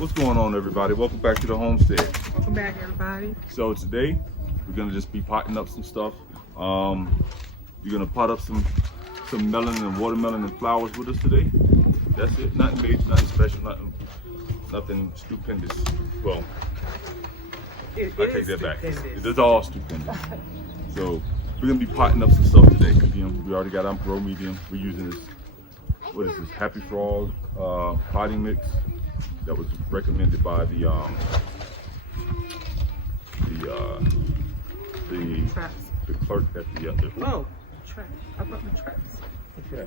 What's going on, everybody? Welcome back to the homestead. Welcome back, everybody. So today we're gonna just be potting up some stuff. We're gonna pot up some melon and watermelon and flowers with us today. That's it. Nothing major, nothing special, nothing stupendous. Well, I take that back. It's all stupendous. So we're gonna be potting up some stuff today. You know, we already got our grow medium. We're using this. What is this? Happy Frog potting mix that was recommended by the clerk at the oh, trap. I brought the traps. Okay.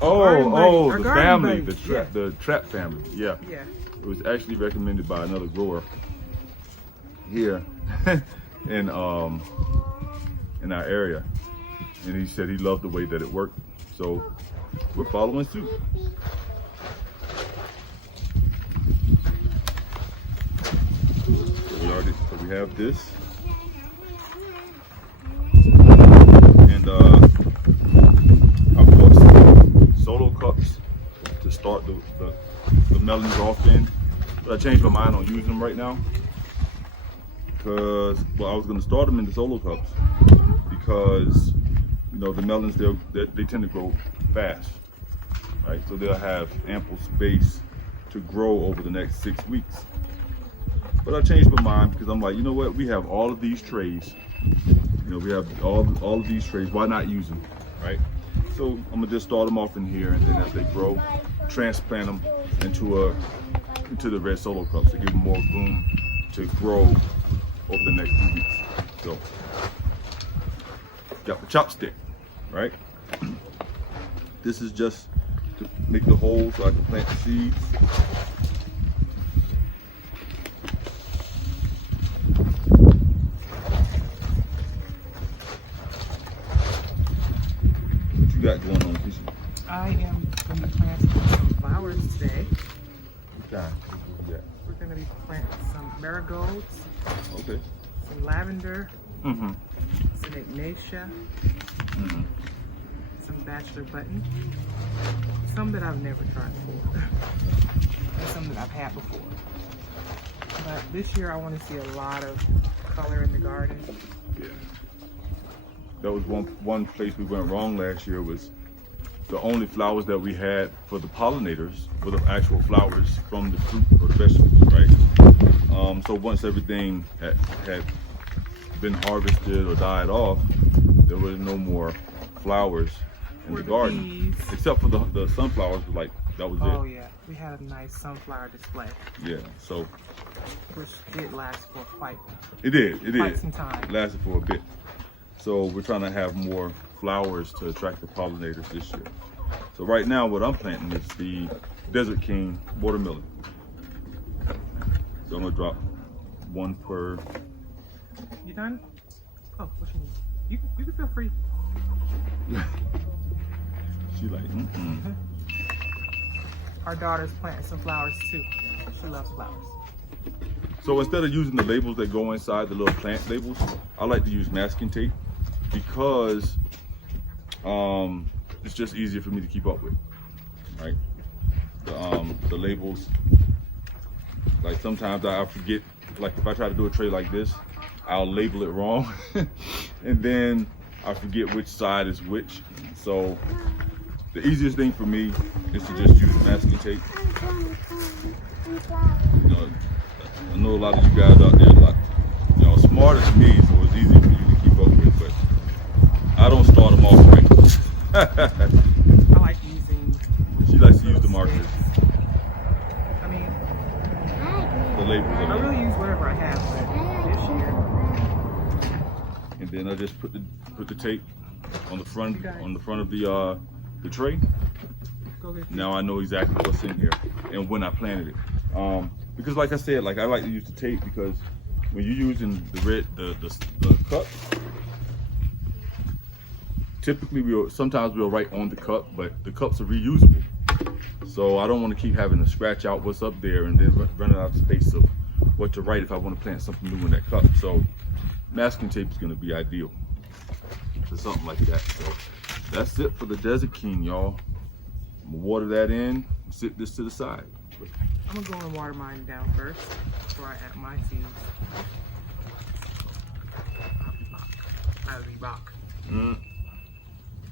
The family, the trap family. Yeah. Yeah. It was actually recommended by another grower here in our area, and he said he loved the way that it worked. So we're following suit. So we have this, and I bought some solo cups to start the melons off in, but I changed my mind on using them right now because, well, I was going to start them in the solo cups because, you know, the melons, they tend to grow fast, right? So they'll have ample space to grow over the next 6 weeks. But I changed my mind because I'm like, you know what? We have all of these trays. You know, we have all of these trays. Why not use them, right? So I'm gonna just start them off in here, and then as they grow, transplant them into the red solo cups to give them more room to grow over the next few weeks. So got the chopstick, right? This is just to make the hole so I can plant the seeds. Got going on, Keisha? I am going to plant some flowers today. Okay. We're going to be planting some marigolds. Okay. Some lavender. Mm-hmm. Some ignatia. Mm-hmm. Some bachelor button. Some that I've never tried before. And some that I've had before. But this year I want to see a lot of color in the garden. Yeah. That was one place we went wrong last year. Was the only flowers that we had for the pollinators were the actual flowers from the fruit or the vegetables, right? So once everything had been harvested or died off, there were no more flowers in the garden, bees. Except for the sunflowers. Like that was it. Oh yeah, we had a nice sunflower display. Yeah, so which did last for quite some time. It lasted for a bit. So we're trying to have more flowers to attract the pollinators this year. So right now what I'm planting is the Desert King watermelon. So I'm gonna drop one per. You done? Oh, what you need? You can feel free. She like, Our daughter's planting some flowers too. She loves flowers. So instead of using the labels that go inside, the little plant labels, I like to use masking tape because it's just easier for me to keep up with, right? The labels, like sometimes I forget, like if I try to do a tray like this, I'll label it wrong and then I forget which side is which. So the easiest thing for me is to just use masking tape. You know, I know a lot of you guys out there are smarter than me, so it's easy for you to keep up with, but I don't start them off right. I like using. She likes to use the markers. I mean, the labels. I really use whatever I have, but this year. And then I just put the tape on the front of the tray. Now I know exactly what's in here and when I planted it. Because like I said, like I like to use the tape because when you're using the cup, typically sometimes we'll write on the cup, but the cups are reusable. So I don't want to keep having to scratch out what's up there and then running out of space of what to write if I want to plant something new in that cup. So masking tape is going to be ideal for something like that. So that's it for the Desert King, y'all. I'm gonna water that in. sit this to the side. I'm gonna go and water mine down first before I add my seeds.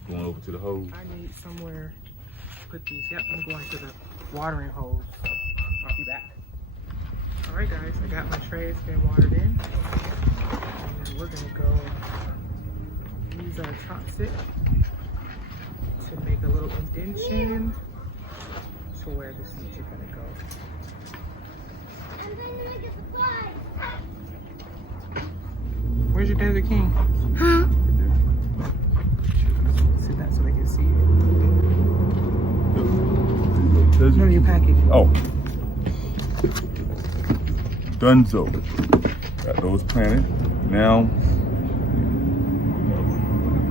Going over to the hose. I need somewhere to put these. Yep, I'm going to the watering hose. I'll be back. All right, guys, I got my trays been watered in. And then we're gonna go and use our chopstick to make a little indentation to where the seeds are gonna go. I'm going to make a surprise. Where's your Desert King? Huh? Sit that so they can see it. Says No, your package. Oh. Dunzo. Got those planted. Now.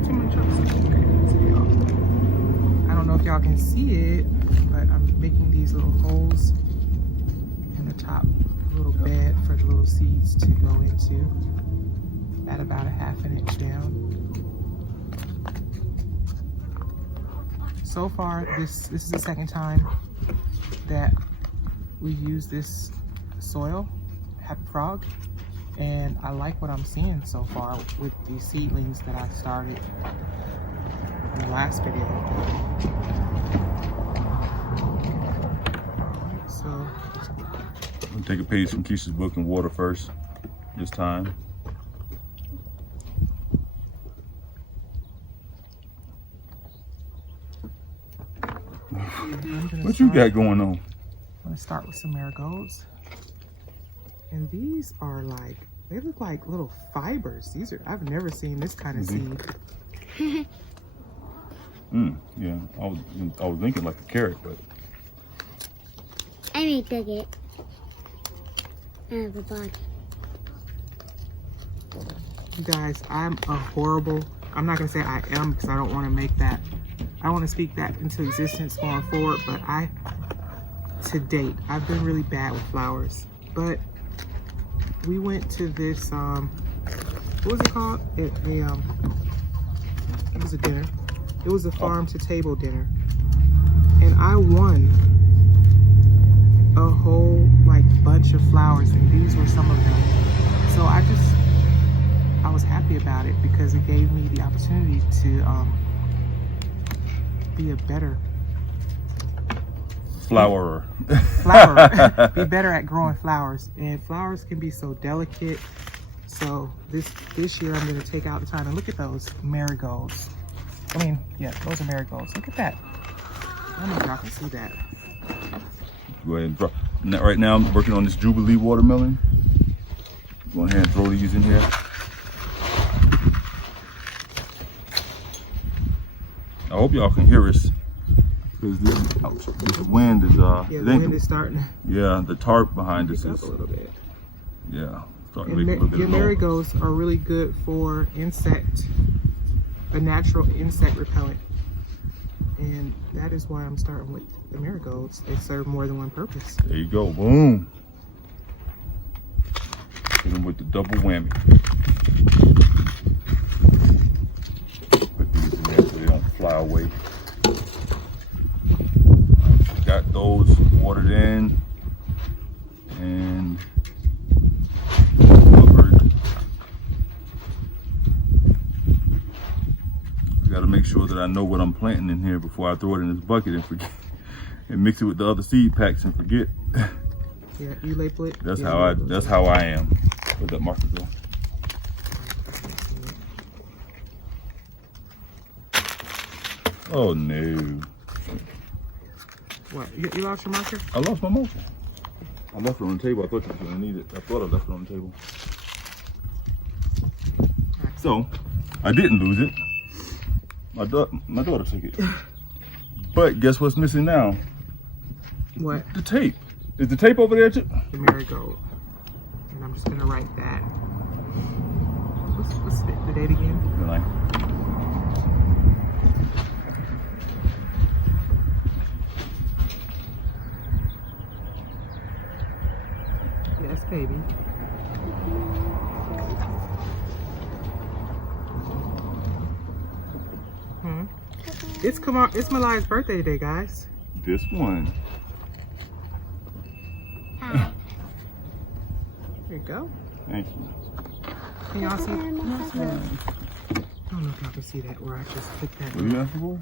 Too much chopstick. Okay, so y'all. I don't know if y'all can see it, but I'm making these little holes in the top, a little bed for the little seeds to go into at about a 1/2 inch down. So far, this is the second time that we use this soil, Happy Frog, and I like what I'm seeing so far with the seedlings that I started in the last video. So I'm gonna take a page from Keisha's book and water first this time. What you got going on? I'm gonna start with some marigolds. And these are like, they look like little fibers. These are, I've never seen this kind of seed. Yeah, I was thinking like a carrot, but I may dig it. I have a body. You guys, I'm not gonna say I am because I don't wanna make that, I don't wanna speak that into existence going forward, but to date, I've been really bad with flowers. But we went to this, what was it called? It was a dinner. It was a farm to table dinner. And I won a whole like bunch of flowers, and these were some of them. So I was happy about it because it gave me the opportunity to be a better flower. Be better at growing flowers. And flowers can be so delicate. So this year I'm gonna take out the time and look at those marigolds. I mean, yeah, those are marigolds. Look at that. I don't know if y'all can see that. Go ahead and drop. Right now I'm working on this Jubilee watermelon. Go ahead and throw these in here. I hope y'all can hear us. Because this wind is Yeah, the wind is starting. Yeah, the tarp behind us Up is a little bit. yeah, starting to And make a little bit your of noise. marigolds are really good for a natural insect repellent. And that is why I'm starting with the marigolds. They serve more than one purpose. There you go, boom. Hit them with the double whammy. Put these in there so they don't fly away. Got those watered in and covered. Got to make sure that I know what I'm planting in here before I throw it in this bucket and forget, and mix it with the other seed packs and forget. Yeah, you label it. That's Yeah, how I. label it. That's how I am. Where'd that marker go? Oh no! What? You lost your marker? I lost my marker. I left it on the table. I thought you were gonna need it. I thought I left it on the table. Right. So I didn't lose it. My daughter took it. But guess what's missing now? What? The tape. Is the tape over there too? The marigold. And I'm just gonna write that. What's the date again? Good night. Yes, baby. It's Malai's birthday today, guys. This one. There you go. Thank you. Can y'all see? I don't know if y'all can see that, or I just click that. What are you asking for?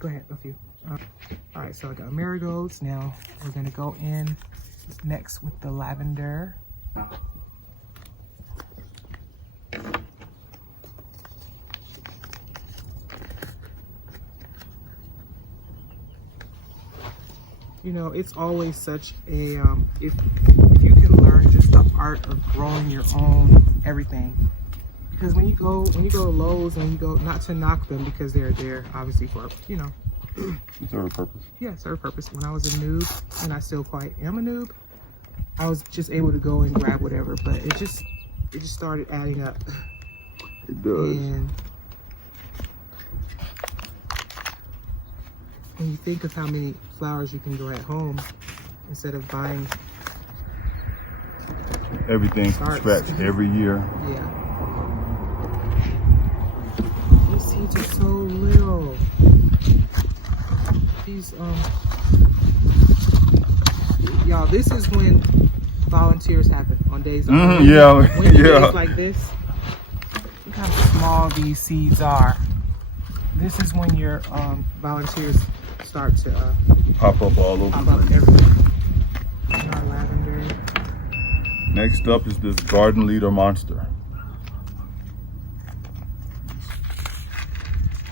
Go ahead, a few. All right, so I got marigolds. Now we're gonna go in next with the lavender. You know, it's always such a if you can learn just the art of growing your own everything. Because when you go to Lowe's, when you go, not to knock them because they're there obviously for, you know, Serve a purpose. yeah, serve a purpose. When I was a noob, and I still quite am a noob, I was just able to go and grab whatever, but it just started adding up. It does. And when you think of how many flowers you can grow at home instead of buying Everything from starts. scratch every year. Yeah. These seeds are so little. These y'all, this is when volunteers happen on days like Yeah, windy yeah. days like this. Look how small these seeds are. This is when your volunteers start to Pop up all over. pop up everything. And our lavender. Next up is this garden leader monster.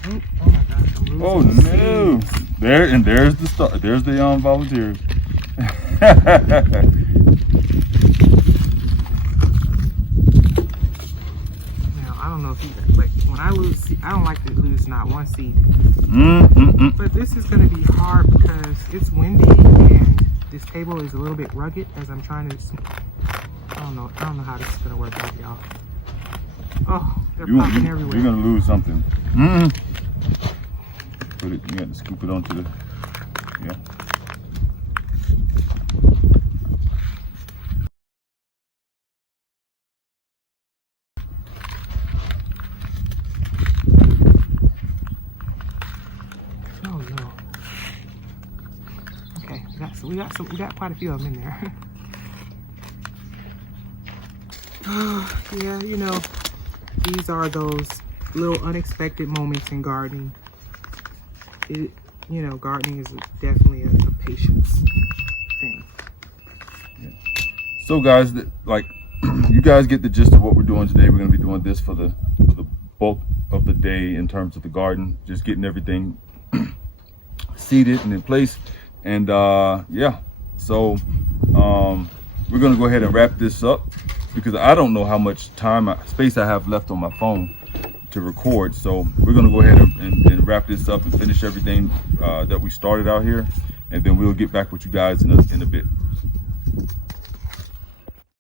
Oh my gosh, I'm losing Oh the no! seeds. There's the start. There's the volunteers. Now, I don't know if you, but when I lose, I don't like to lose not one seed. But this is going to be hard because it's windy and this table is a little bit rugged as I'm trying to, I don't know how this is going to work out, y'all. Oh, they're popping everywhere. You're gonna lose something. Put it. You got to scoop it onto the. Yeah. Oh no. Okay, we got quite a few of them in there. Yeah, you know, these are those little unexpected moments in gardening. You know, gardening is definitely a patience thing. So guys, like you guys get the gist of what we're doing today. We're gonna be doing this for the bulk of the day in terms of the garden, just getting everything seeded and in place. And yeah, so we're gonna go ahead and wrap this up because I don't know how much space I have left on my phone to record. So we're gonna go ahead and wrap this up and finish everything that we started out here, and then we'll get back with you guys in a bit.